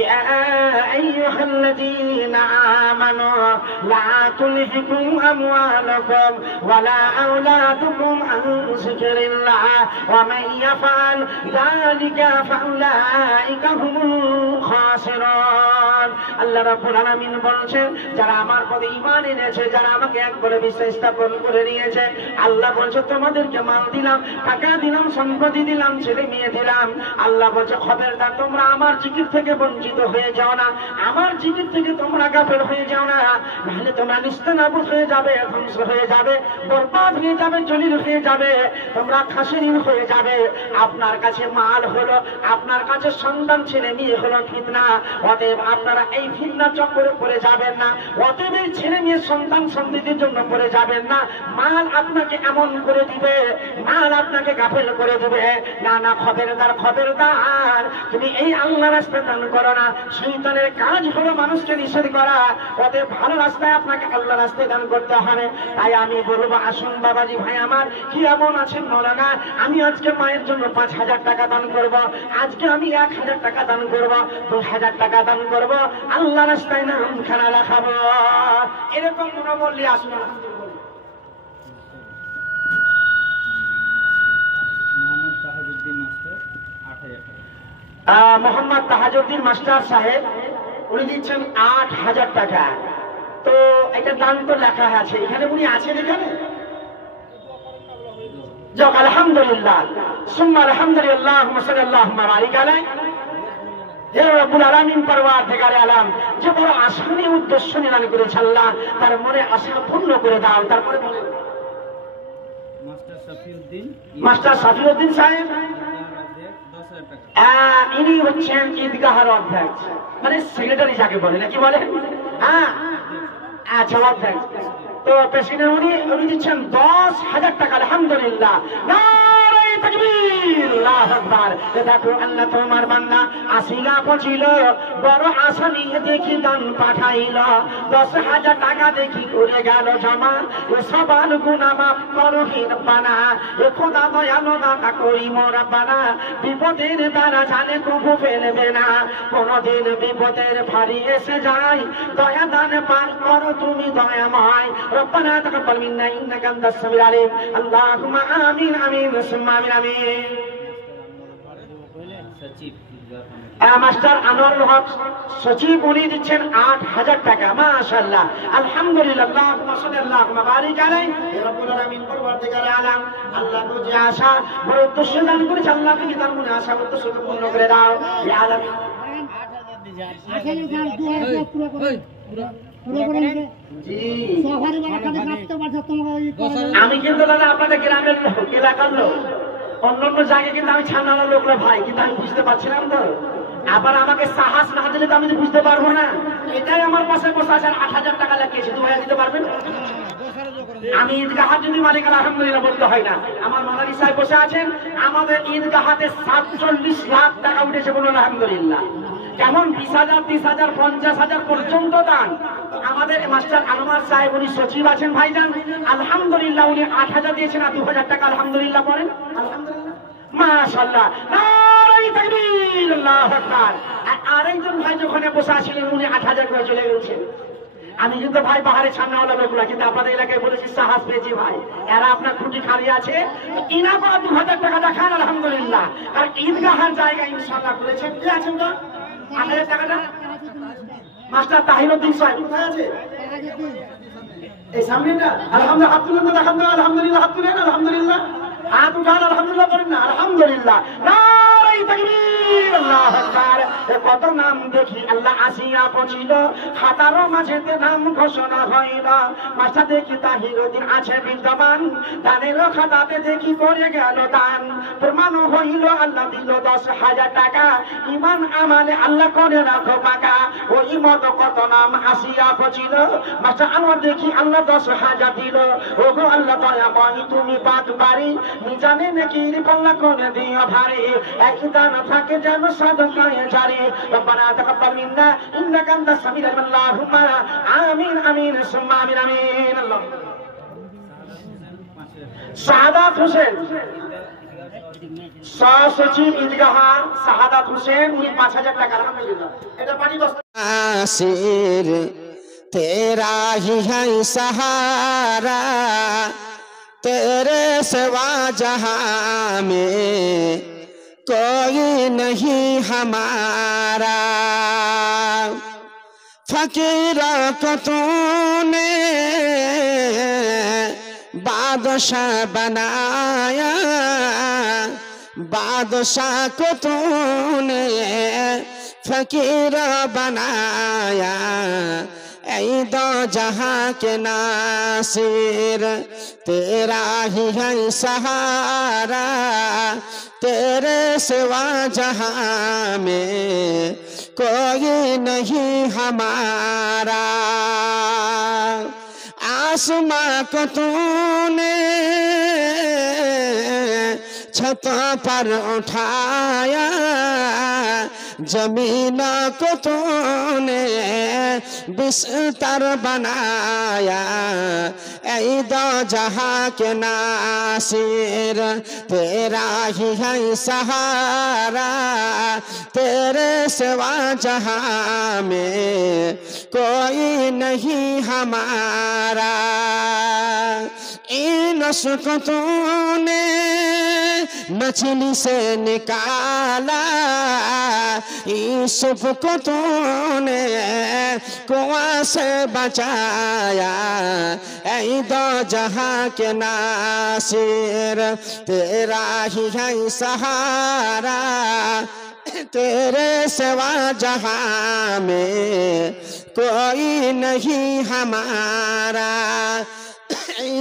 ইয়া আইয়ুহাল্লাযীনা আমানু লা তুলহিকুম আমওয়ালুকুম ওয়ালা আওলাদুকুম আন যিকরিল্লাহ ওয়া মান ইয়াফআল যালিকা ফাউলাইকা হুমুল খাসিরুন। আল্লাহ রাব্বুল আলামিন বলেছেন যারা আমার পদে ঈমান এনেছে, যারা আমাকে এক বলে বিশ্বাস স্থাপন করে নিয়েছে, আল্লাহ বলছে তোমাদেরকে মাল দিলাম, টাকা দিলাম, সম্পত্তি দিলাম, ছেলে মেয়ে দিলাম। আল্লাহ বলছে খবরদার তোমরা আমার জিকির থেকে বঞ্চিত হয়ে যাও না, আমার জিকির থেকে তোমরা গাফেল হয়ে যাও না, নাহলে তোমরা নিস্তেনাবুদ হয়ে যাবে, ধ্বংস হয়ে যাবে, বরবাদ হয়ে যাবে, জলিল হয়ে যাবে, তোমরা খাসিরিন হয়ে যাবে। আপনার কাছে মাল হলো, আপনার কাছে সন্তান ছেলে মেয়ে হলো ফিতনা, অতএব আপনারা এই ফিতনা চক্করে পড়ে যাবেন না, অতএব এই ছেলে মেয়ে সন্তান সন্ততির জন্য পড়ে যাবেন না। মাল আপনাকে এমন করে দিবে, মাল আপনাকে গাফেল করে দিবে। না না, খবরদার খবরদার, তুমি এই আল্লাহ রাস্তায় দান করো না। শয়তানের কাজ হলো মানুষকে নিষেধ করা, অতএব ভালো রাস্তায় আপনাকে আল্লাহ রাস্তায় দান করতে হবে। তাই আমি বলবো আসুন বাবাজি ভাই আমার, কি এমন আছেন মৌলানা, আমি আজকে মায়ের জন্য 5,000 টাকা দান করব, আজকে আমি 1,000 টাকা দান করব, 2,000 টাকা দান করব, আল্লাহ রাস্তায় নাম খানা রাখাবো, এরকম কোন বললে আসুন। মোহাম্মদ তাহাজউদ্দিন মাস্টার সাহেব উনি দিচ্ছেন 8,000 টাকা। তো একটা দান তো লেখা আছে এখানে, উনি আছেন এখানে? যাক আলহামদুলিল্লাহ, সুম্মা আলহামদুলিল্লাহ, সাল্লাল্লাহু আলাইহি হে রব্বুল আলামিন, পরওয়ারদিগারে আলম, যে বড় আশা নিয়ে উদ্দেশ্য নিয়ে দান করেছে আল্লাহ, তার মনে আশা পূর্ণ করে দাও। তারপরে বলেন মাস্টার সাফিউদ্দিন সাহেব, ইনি হচ্ছেন ঈদগাহের অধ্যক্ষ, মানে সেক্রেটারি যাকে বলে, নাকি বলে? হ্যাঁ, আচ্ছা, অধ্যক্ষ। তো প্রেসিডেন্ট উনি দিচ্ছেন 10,000 টাকা। আলহামদুলিল্লাহ, নারে তাকবীর, আল্লাহু আকবার। দেখো আল্লাহ তোমার বান্দা আসিলা পছিল, বড় আশা নিয়ে দেখি দান পাঠাইল, 10,000 টাকা দেখি করে গেল জমা, ও সবার গুনাহ মাফ করো হে রব্বানা, এ খোদা দয়ালু দাতা করিম রব্বানা, বিপদের দ্বারা জানে কবু ফেলবে না, কোনদিন বিপদের ভারী এসে যায়, দয়া দান পার করো তুমি দয়াময়, রব্বানা তাকাব্বাল মিন্না ইন্নাকা আনতাস সামিউল আলিম, আল্লাহুম্মা আমিন আমিন সুম্মা আমিন আমিন। মাস্টার আনোয়ারুল হক সচিব, উনি দিচ্ছেন 8,000 টাকা। মাশাআল্লাহ, আলহামদুলিল্লাহ, আল্লাহুম্মা সাল্লাল্লাহু বারিক আলাইহি রব্বুল আলামিন, পরওয়ারদিগারে আলম, আল্লাহ যে আশা বড় উদ্দেশ্য দান করেছে, আল্লাহ তুমি তার মনে আশা উদ্দেশ্য পূর্ণ করে দাও ইয়া আলামিন। আমি কিন্তু দাদা আপনাদের গ্রামের লোক, এলাকার লোক, অন্যান্য জায়গায় কিন্তু আমি ছানাওয়ালা লোকরা ভাই, কিন্তু আমি বুঝতে পারছিলাম তো, আবার আমাকে সাহস না দিলে তো আমি বুঝতে পারবো না। এটাই আমার পাশে বসে আছেন, 8,000 টাকা লাগিয়েছে, 2,000 দিতে পারবেন? আমি ঈদগাহার যদি মালিক আলহামদুলিল্লাহ বলতে হয় না, আমার মাদারি সাহেব বসে আছেন, আমাদের ঈদগাহাতে 47 লাখ টাকা উঠেছে, বলুন আলহামদুলিল্লাহ। কেমন 20,000, 30,000, 50,000 পর্যন্ত দান। আমাদের মাস্টার আনোয়ার সাহেব, উনি সচিব আছেন ভাইজান, আলহামদুলিল্লাহ, উনি 8,000 দিয়েছেন আর 2,000 টাকা আলহামদুলিল্লাহ করেন। আলহামদুলিল্লাহ, মাশাআল্লাহ, নারে তাকবীর, আল্লাহু আকবার। আরেকজন ভাই যখন বসে আছিলেন, উনি 8,000 করে চলে গেছেন। আমি কিন্তু ভাই পাহাড়ে ছান্নাওয়ালা লোকগুলা, কিন্তু আপনাদের এলাকায় বলেছি সাহস পেয়েছি ভাই, এরা আপনার খুঁটি খালি আছে, ইনাপা 2,000 টাকা দেখান আলহামদুলিল্লাহ। আর ঈদগাহার জায়গা ইনশাআল্লাহ করেছেন, কি আছেন তো 8,000 টাকাটা? মাস্টার তাহিরউদ্দিন সাহেব কোথায় আছে? এই সামনেটা। আলহামদুলিল্লাহ, হাত তুলেন তো, দেখান তো, আলহামদুলিল্লাহ, হাত তুলেন, আলহামদুলিল্লাহ, হাত উঠান, আলহামদুলিল্লাহ করেন না, আলহামদুলিল্লাহ, নারে তাকবীর, আল্লাহু আকবার। কত নাম দেখি আল্লাহ আসিয়া পৌঁছিল, খাতারও মাঝেতে নাম ঘোষণা হইল, মাস্টার দেখি তাহিরউদ্দিন আছে বিদ্যমান, দানেরও খাতাতে দেখি করে গেল দান, প্রমাণ হইল আল্লাহ দিল 10,000 টাকা, ইমান আমালে আল্লাহ করে রাখো পাকা, ওই মত কত নাম আসিয়া পৌঁছিল, মাস্টার আনোয়ার দেখি আল্লাহ 10,000 দিল, ওগো আল্লাহ দয়াময় তুমি বাদ বাড়ি, জানে নাকি পাল্লা করে দিও ভারী, একই দান থাকে যেন সাদকায়ে জারি, রব্বানা তাকাব্বাল মিন্না ইন্নাকা আনতাস সামিউল আলিম, আল্লাহুম্মা আমিন আমিন সুম্মা আমিন আমিন। আল্লাহ। শাহাদাত হোসেন সচিব ঈদগাহ, শাহাদাত হোসেন, উনি 5,000 টাকা আলহামদুলিল্লাহ। এটা পানি বস্তা। नासिर तेरा ही है सहारा, तेरे सिवा जहां में कोई नहीं हमारा, फकीरा को तूने बादशाह बनाया, बादशाह को तूने फकीर बनाया। ऐ दो जहां के नासिर तेरा ही है सहारा, तेरे सिवा जहां में कोई नहीं हमारा। आसमां को तूने छतों पर उठाया, जमीन को तूने बिस्तर बनाया। ऐ दो जहां के नासिर तेरा ही है सहारा, तेरे सिवा जहां में कोई नहीं हमारा। इनस को तूने मछली से निकाला, यूसुफ को तूने कुआं से बचाया। ऐ दो जहां के नासिर तेरा ही है सहारा, तेरे सिवा जहां में कोई नहीं हमारा।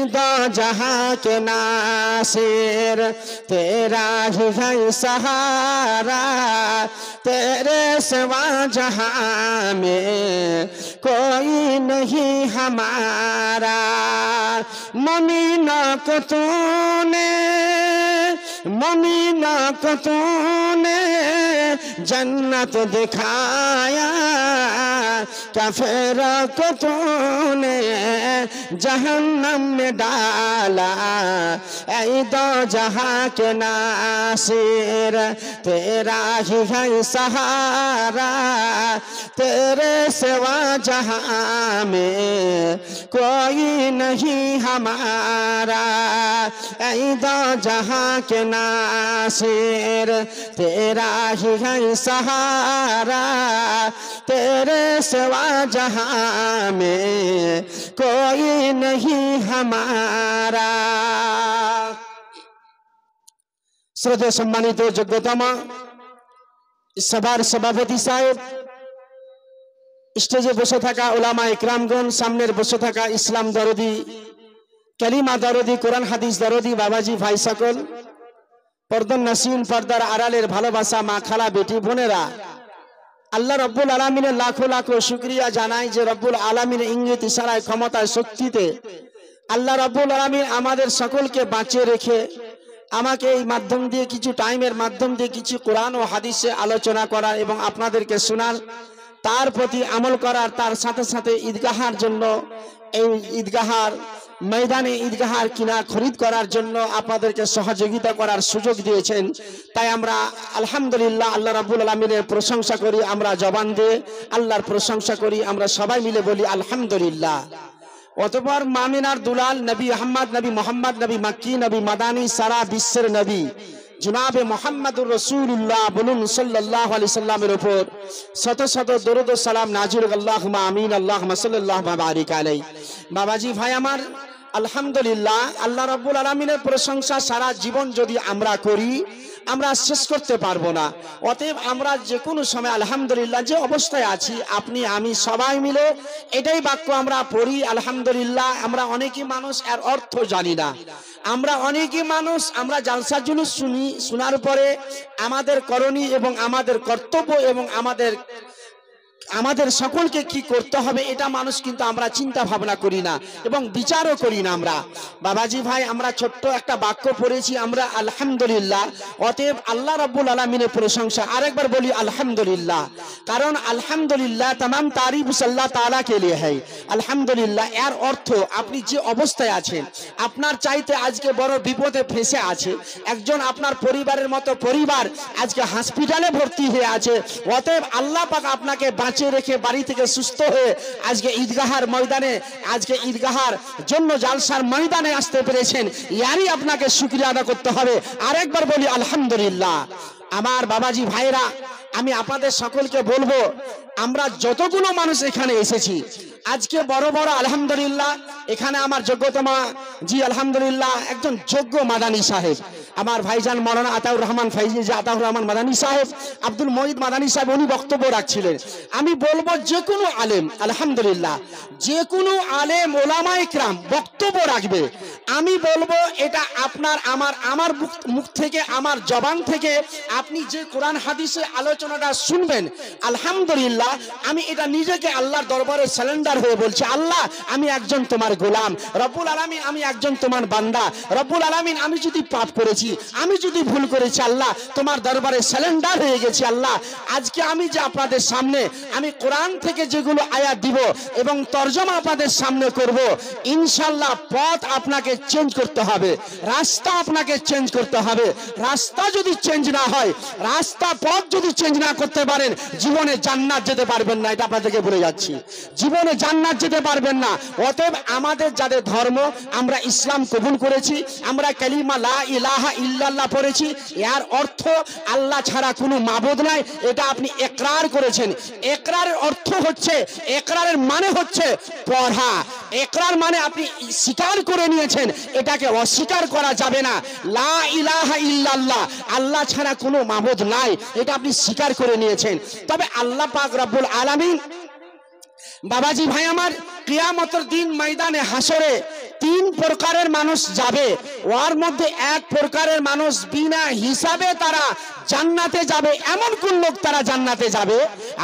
दो जहां के नासिर तेरा ही है सहारा, तेरे सिवा जहां में कोई नहीं हमारा। मुमीना को तूने, मुमीना को तूने जन्नत दिखाया, काफिर को तूने जहन्नम में डाला। ऐ दो जहां के नासिर तेरा ही है सहारा, तेरे सिवा जहां में कोई नहीं हमारा। ऐ दो जहां के नासिर तेरा ही है सहारा, तेरे सिवा जहां में कोई नहीं हमारा। শ্রদ্ধেয় সম্মানিত যোগ্যতমা সভার সভাপতি সাহেব, স্টেজে বসে থাকা উলামা ইকরামগণ, সামনের বসে থাকা ইসলাম দরদি, কালিমা দরদি, কোরআন হাদিস দরদি বাবাজি ভাই সকল, পর্দার নাসিন, পর্দার আড়ালের ভালোবাসা মা খালা বেটি বোনেরা, আল্লাহ রব্বুল আলামিনের লাখো লাখো শুকরিয়া জানাই যে রব্বুল আলামিনের ইঙ্গিত ইশারায় ক্ষমতায় শক্তিতে আল্লাহ রব্বুল আলামিন আমাদের সকলকে বাঁচিয়ে রেখে আমাকে এই মাধ্যম দিয়ে কিছু টাইমের মাধ্যম দিয়ে কিছু কোরআন ও হাদিসে আলোচনা করার এবং আপনাদেরকে শোনার, তার প্রতি আমল করার, তার সাথে সাথে ঈদগাহার জন্য এই ঈদগাহার ময়দানে ঈদগাহার কিনা খরিদ করার জন্য আপনাদেরকে সহযোগিতা করার সুযোগ দিয়েছেন। তাই আমরা আলহামদুলিল্লাহ আল্লাহ রাব্বুল আলামিনের প্রশংসা করি, আমরা জবান দিয়ে আল্লাহর প্রশংসা করি, আমরা সবাই মিলে বলি আলহামদুলিল্লাহ। অতঃপর মামিনার দুলাল নবী আহমদ, নবী মোহাম্মদ, নবী মক্কি, নবী মাদানী, সারা বিশ্বের নবী জনাবে মোহাম্মদুর রাসূলুল্লাহ বলুন সাল্লাল্লাহু আলাইহি সাল্লামের উপর শত শত দরুদ ও সালাম নাজিল হোক। আল্লাহুম্মা আমিন, আল্লাহুম্মা সাল্লাল্লাহু বারিক আলাইহি। বাবাজি ভাই আমার, আলহামদুলিল্লাহ আল্লাহ রাব্বুল আলামিনের প্রশংসা সারা জীবন যদি আমরা করি আমরা শেষ করতে পারবো না। অতএব আমরা যে কোনো সময় আলহামদুলিল্লাহ যে অবস্থায় আছি, আপনি আমি সবাই মিলে এটাই বাক্য আমরা পড়ি আলহামদুলিল্লাহ। আমরা অনেকই মানুষ এর অর্থ জানি না, আমরা অনেকই মানুষ আমরা জালসা জুলুস শুনি, শোনার পরে আমাদের করণীয় এবং আমাদের কর্তব্য এবং আমাদের সকলকে কি করতে হবে এটা মানুষ কিন্তু আমরা চিন্তা ভাবনা করি না এবং বিচারও করি না। আমরা বাবাজি ভাই আমরা ছোট্ট একটা বাক্য পড়েছি আমরা আলহামদুলিল্লাহ। অতএব আল্লাহ রাব্বুল আলামিনের প্রশংসা, আরেকবার বলি আলহামদুলিল্লাহ, কারণ আলহামদুলিল্লাহ तमाम तारीफ আল্লাহ তাআলা কে লিয়ে है। আলহামদুলিল্লাহ এর অর্থ আপনি যে অবস্থায় আছেন, আপনার চাইতে আজকে বড় বিপদে ফেসে আছে একজন, আপনার পরিবারের মতো পরিবার আজকে হসপিটালে ভর্তি হয়ে আছে। অতএব আল্লাহ পাক আপনাকে রেখে বাড়ি থেকে সুস্থ হয়ে আজকে ঈদগাহার ময়দানে, আজকে ঈদগাহার জন্য জালসার ময়দানে আসতে পেরেছেন, ইয়ারই আপনাকে শুকরিয়া আদা করতে হবে। আরেকবার বলি আলহামদুলিল্লাহ। আমার বাবাজি ভাইরা, আমি আপনাদের সকলকে বলবো, আমরা যতগুলো মানুষ এখানে এসেছি আজকে বড় বড় আলহামদুলিল্লাহ, এখানে আমার যোগ্যতমা জি আলহামদুলিল্লাহ একজন যোগ্য মাদানী সাহেব, আমার ভাইজান মৌলানা আতাউর রহমান ফাইজি জি আতাউর রহমান মাদানী সাহেব, আব্দুল মঈদ মাদানী সাহেব, উনি বক্তব্য রাখছিলেন। আমি বলবো যে কোনো আলেম, আলহামদুলিল্লাহ যে কোনো আলেম ওলামায়ে কিরাম বক্তব্য রাখবে, আমি বলবো এটা আপনার আমার মুখ থেকে, আমার জবান থেকে আপনি যে কোরআন হাদিসে আলোচনাটা শুনবেন, আলহামদুলিল্লাহ আমি এটা নিজেকে আল্লাহর দরবারে সারেন্ডার হয়ে বলছি, আল্লাহ আমি একজন তোমার গোলাম, রব্বুল আলামিন আমি একজন তোমার বান্দা, রব্বুল আলামিন আমি যদি পাপ করেছি, আমি যদি ভুল করেছি, আল্লাহ তোমার দরবারে সারেন্ডার হয়ে গেছি। আল্লাহ আজকে আমি যে আপনাদের সামনে আমি কোরআন থেকে যেগুলো আয়াত দিব এবং তরজমা আপনাদের সামনে করব, ইনশাআল্লাহ পথ আপনাকে চেঞ্জ করতে হবে, রাস্তা আপনাকে চেঞ্জ করতে হবে। রাস্তা যদি চেঞ্জ না হয়, রাস্তা পথ যদি চেঞ্জ না করতে পারেন, জীবনে জান্নাত যেতে পারবেন না, এটা আপনাদেরকে বলে যাচ্ছি, জীবনে জান্নাত যেতে পারবেন না। অতএব আমাদের যাদের ধর্ম, আমরা ইসলাম কবুল করেছি, আমরা কালিমা লা ইলাহা ইল্লাল্লাহ পড়েছি, এর অর্থ আল্লাহ ছাড়া কোনো মাবুদ নাই, এটা আপনি ইকরার করেছেন। ইকরারের অর্থ হচ্ছে, ইকরারের মানে হচ্ছে পড়া, ইকরার মানে আপনি স্বীকার করে নিয়েছেন, এটাকে অস্বীকার করা যাবে না। লা ইলাহা ইল্লাল্লাহ, আল্লাহ ছাড়া কোনো মাবুদ নাই, এটা আপনি স্বীকার করে নিয়েছেন। তবে আল্লাহ পাক রব্বুল আলামিন, বাবাজি ভাই আমার, কিয়ামতের দিন ময়দানে হাসরে তিন প্রকারের মানুষ যাবে, ওর মধ্যে এক প্রকারের মানুষ বিনা হিসাবে তারা জান্নাতে যাবে। এমন কোন লোক তারা জান্নাতে যাবে?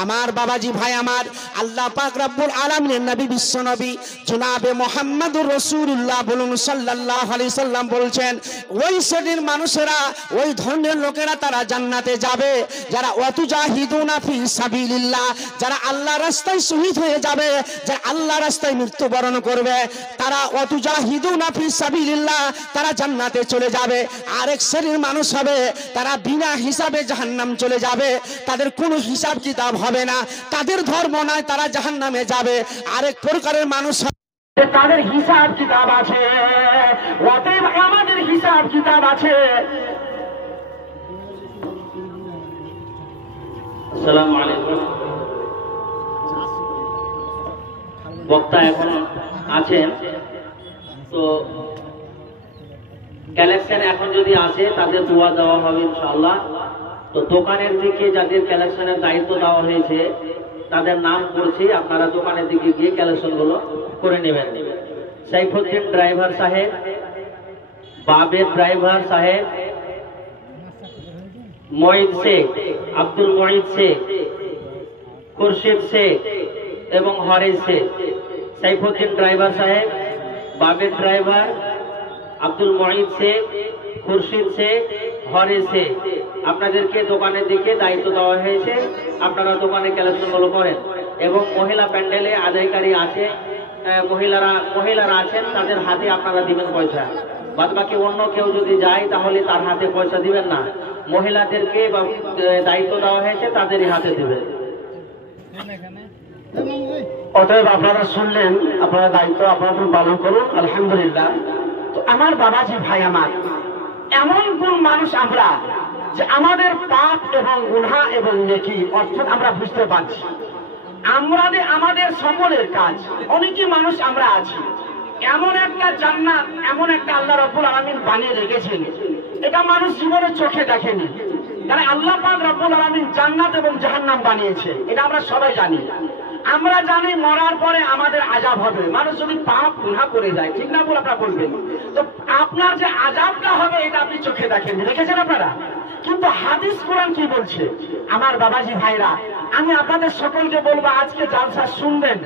আমার বাবাজি ভাই আমার, আল্লাহ পাক রব্বুল আলামিনের নবী বিশ্ব নবী জনাবে মুহাম্মদুর রাসূলুল্লাহ বলুন সাল্লাল্লাহু আলাইহি সাল্লাম বলছেন, ওই শ্রেণীর মানুষেরা, ওই ধরনের লোকেরা তারা জান্নাতে যাবে যারা ওয়াতুজাহিদুনা ফি সাবিলিল্লাহ, যারা আল্লাহর রাস্তায় শহীদ হয়ে যাবে, যারা আল্লাহর রাস্তায় মৃত্যুবরণ করবে, তারা ওয়াতুজাহিদুনা ফি সাবিলিল্লাহ, তারা জান্নাতে চলে যাবে। আরেক শ্রেণীর মানুষ হবে তারা বিনা হিসাবে জাহান্নাম চলে যাবে, তাদের কোনো হিসাব কিতাব হবে না, তাদের ধর্ম নয়, তারা জাহান্নামে যাবে। আরেক প্রকারের মানুষ, তাদের হিসাব কিতাব আছে, অতএব আমাদের হিসাব কিতাব আছে। আসসালামু আলাইকুম। বক্তা এখন আছেন, তো কালেকশন এখন যদি আসে তাদের দোয়া দেওয়া হবে ইনশাআল্লাহ। তো দোকানের দিকে যাদের কালেকশনের দায়িত্ব দেওয়া হয়েছে তাদের নাম করছি, আপনারা দোকানের দিকে গিয়ে কালেকশন গুলো করে নেবেন। সাইফুদ্দিন ড্রাইভার সাহেব, বাবের ড্রাইভার সাহেব, মঈদ শেখ, আব্দুল মঈদ শেখ, খুরশিদ শেখ এবং হরিস শেখ। সাইফুদ্দিন ড্রাইভার সাহেব, বাবের ড্রাইভার, আব্দুল মঈদ শেখ, খুরশিদ শেখ, হরিস শেখ, আপনাদেরকে দোকানের দিকে দায়িত্ব দেওয়া হয়েছে, আপনারা দোকানে কালেকশন গুলো করেন। এবং মহিলা প্যান্ডেলে আদায়কারী আছে, মহিলারা আছেন, তাদের হাতে আপনারা দিবেন পয়সা। বাদ বাকি অন্য কেউ যদি যায় তাহলে তার হাতে পয়সা দিবেন না, মহিলাদেরকে দায়িত্ব দেওয়া হয়েছে তাদেরই হাতে দিবেন। অতএব আপনারা শুনলেন, আপনারা দায়িত্ব আপনারা পালন করুন, আলহামদুলিল্লাহ। তো আমার বাবাজি ভাই আমার, এমন কোন মানুষ আমরা যে আমাদের পাপ এবং গুনাহ এবং নেকি অর্থাৎ আমরা বুঝতে পারছি, আমাদের সকলের কাজ, অনেকই মানুষ আমরা আছি, এমন একটা জান্নাত, এমন একটা আল্লাহ রাব্বুল আলামিন বানিয়ে রেখেছেন, এটা মানুষ জীবনে চোখে দেখেনি। তাহলে আল্লাহ পাক রাব্বুল আলামিন জান্নাত এবং জাহান্নাম বানিয়েছে, এটা আমরা সবাই জানি। আমরা জানি মরার পরে আমাদের আযাব হবে, মানুষ যদি পাপ গুনাহ করে যায়, ঠিক না বলে আপনারা বলবেন। তো আপনার যে আযাবটা হবে এটা আপনি চোখে দেখেন, দেখেছেন আপনারা। কিন্তু হাদিস কোরআন কি বলছে? আমার বাবাজি ভাইরা, আমি আপনাদের সকলকে বলবো, আজকে জালসা শুনবেন,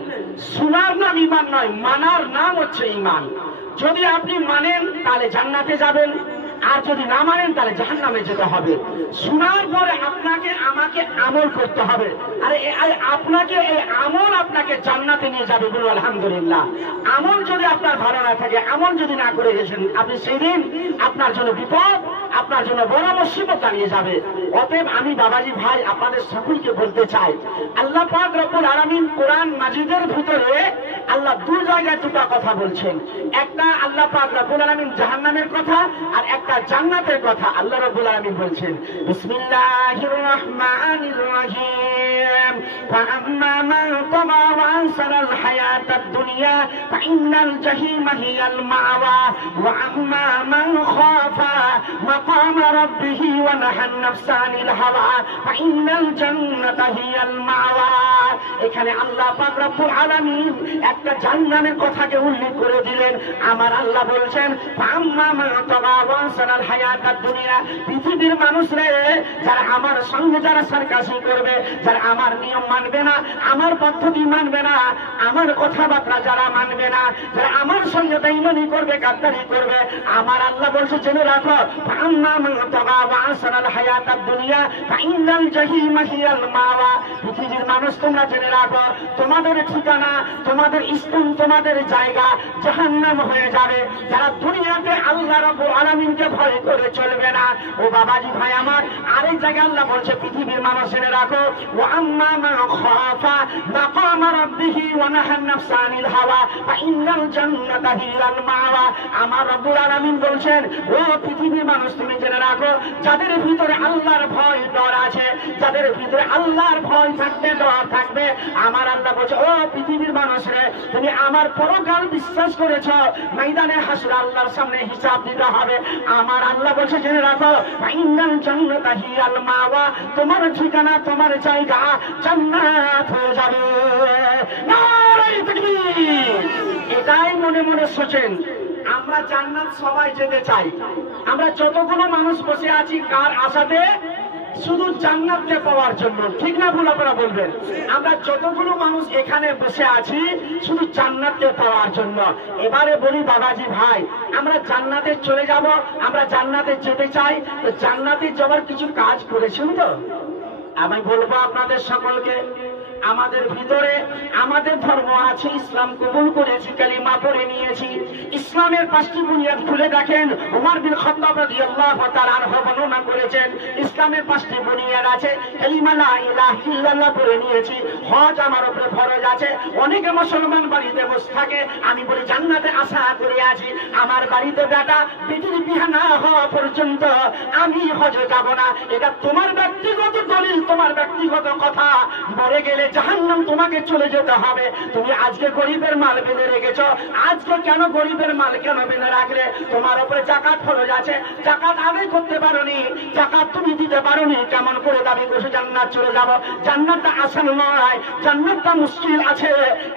শোনার নাম ঈমান নয়, মানার নাম হচ্ছে ঈমান। যদি আপনি মানেন তাহলে জান্নাতে যাবেন, আর যদি না মানেন তাহলে জাহান্নামে যেতে হবে। শোনার পরে আপনাকে আমাকে আমল করতে হবে, আরে আপনাকে এই আমল আপনাকে জান্নাতে নিয়ে যাবে, বলুন আলহামদুলিল্লাহ। আমল যদি আপনার ভালো না থাকে, আমল যদি না করে গেছেন, আপনি সেদিন আপনার জন্য বিপদ, আপনার জন্য বড় মুসিবত দাঁড়িয়ে যাবে। অতএব আমি বাবাজি ভাই আপনাদের সকলকে বলতে চাই, আল্লাহ পাক রব্বুল আলামিন কোরআন মাজিদের ভিতরে আল্লাহ দু জায়গায় দুটো কথা বলছেন। একটা আল্লাহ পাক রব্বুল আলামিন জাহান্নামের কথা, আর একটা একটা জান্নাতের কথা আল্লাহ রাব্বুল আলামিন বলছেন, বিসমিল্লাহির রহমানির রহিম, ফাআম্মা মান তাগা ওয়া আনসারাল হায়াতাদ দুনিয়া ফাইন্নাল জাহিমা হিয়াল মাওয়া ওয়া আম্মা মান খাফা মাকামা রাব্বিহি ওয়া নাহান নাফসা আনিল হাওয়া ফাইন্নাল জান্নাতা হিয়াল মাওয়া। এখানে আল্লাহ পাক রব্বুল আলামিন একটা জান্নাতের কথাকে উল্লেখ করে দিলেন। আমার আল্লাহ বলছেন, ফাআম্মা মান তাগা ওয়া আনসারাল হায়াতাদ দুনিয়া, পৃথিবীর মানুষরা যারা আমার সঙ্গে যারা সারকাশি করবে, যারা আমার নিয়ম মানবে না, আমার পদ্ধতি মানবে না, আমার কথাবার্তা যারা মানবে না, যারা আমার সঙ্গে বেঈমানি করবে, গাদ্দারি করবে, আমার আল্লাহ বলছে জেনে রাখো, ফাআম্মা মান তাগা ওয়া আনসারাল হায়াতাদ দুনিয়া ফাইন্নাল জাহিমা হিয়াল মাওয়া। পৃথিবীর মানুষ তোমরা জেনে রাখো, তোমাদের ঠিকানা, তোমাদের স্থান, তোমাদের জায়গা জাহান্নাম হয়ে যাবে। যারা দুনিয়াতে আল্লাহ রাব্বুল আলামিনকে ভয় করে চলবে না। ও বাবাজি ভাই আমার, আরেক জায়গায় আল্লাহ বলছে পৃথিবীর মানুষ জেনে রাখো, ওয়া আম্মা মান খাফা মাকামা রাব্বিহি ওয়া নাহান নাফসা আনিল হাওয়া ফাইন্নাল জান্নাতা হিয়াল মাওয়া। আমার রাব্বুল আলামিন বলছেন, ও পৃথিবীর মানুষ তুমি জেনে রাখো, যাদের ভিতরে আল্লাহর ভয় ডর আছে, যাদের ভিতরে আল্লাহর ভয় থাকবে, ডর থাকবে, আমার আল্লাহ বলছে, ও পৃথিবীর মানুষ রে, তুমি আমার পরকাল বিশ্বাস করেছো, ময়দানে হাসর আল্লাহর সামনে হিসাব দিতে হবে। আমার আল্লাহ বলছে জেনে রাখো, ফাইনাল জান্নাতা হিয়াল মাওয়া, তোমার ঠিকানা, তোমার জায়গা জান্নাত হয়ে যাবে। নারে তাকবীর। এটাই মনে মনে সোচেন, আমরা জান্নাত সবাই যেতে চাই। আমরা যতগুলো মানুষ বসে আছি কার আশাতে? শুধু জান্নাতকে পাওয়ার জন্য, ঠিক না ভুল আপনারা বলবেন? আমরা যতগুলো মানুষ এখানে বসে আছি শুধু জান্নাতকে পাওয়ার জন্য। এবারে বলি বাবাজি ভাই, আমরা জান্নাতে চলে যাব, আমরা জান্নাতে যেতে চাই, তো জান্নাতে যাওয়ার কিছু কাজ করেছেন তো? আমি বলবো আপনাদের সকলকে, আমাদের ভিতরে আমাদের ধর্ম আছে, ইসলাম কবুল করেছি, কালিমা পড়ে নিয়েছি, ইসলামের 5টি বুনিয়াদ খুলে দেখেন। ওমর বিন খাত্তাব রাদিয়াল্লাহু তাআলা আনহু বর্ণনা করেছেন, ইসলামের 5টি বুনিয়াদ আছে, কালিমা লা ইলাহা ইল্লাল্লাহ পড়ে নিয়েছি, হজ আমার উপরে ফরজ আছে। অনেকে মুসলমান বাড়িতে বসে থাকে, আমি বলি জান্নাতে আশা করে আছি, আমার বাড়িতে বেটা বেটির বিয়ে না হওয়া পর্যন্ত আমি হজে যাব না। এটা তোমার ব্যক্তিগত দলিল, তোমার ব্যক্তিগত কথা। মরে গেলে জাহান্নাম তোমাকে চলে যেতে হবে। তুমি আজকে গরিবের মাল বেঁধে রেখেছ, আজকে কেন গরিবের মাল কেন বেঁধে রাখলে? তোমার উপরে জাকাত ফরজ আছে, জাকাত আদায় করতে পারোনি, জাকাত তুমি দিতে পারোনি, কেমন করে দাবি করছো জান্নাত চলে যাবো? জান্নাতটা আসান নয়, জান্নাতটা মুশকিল আছে।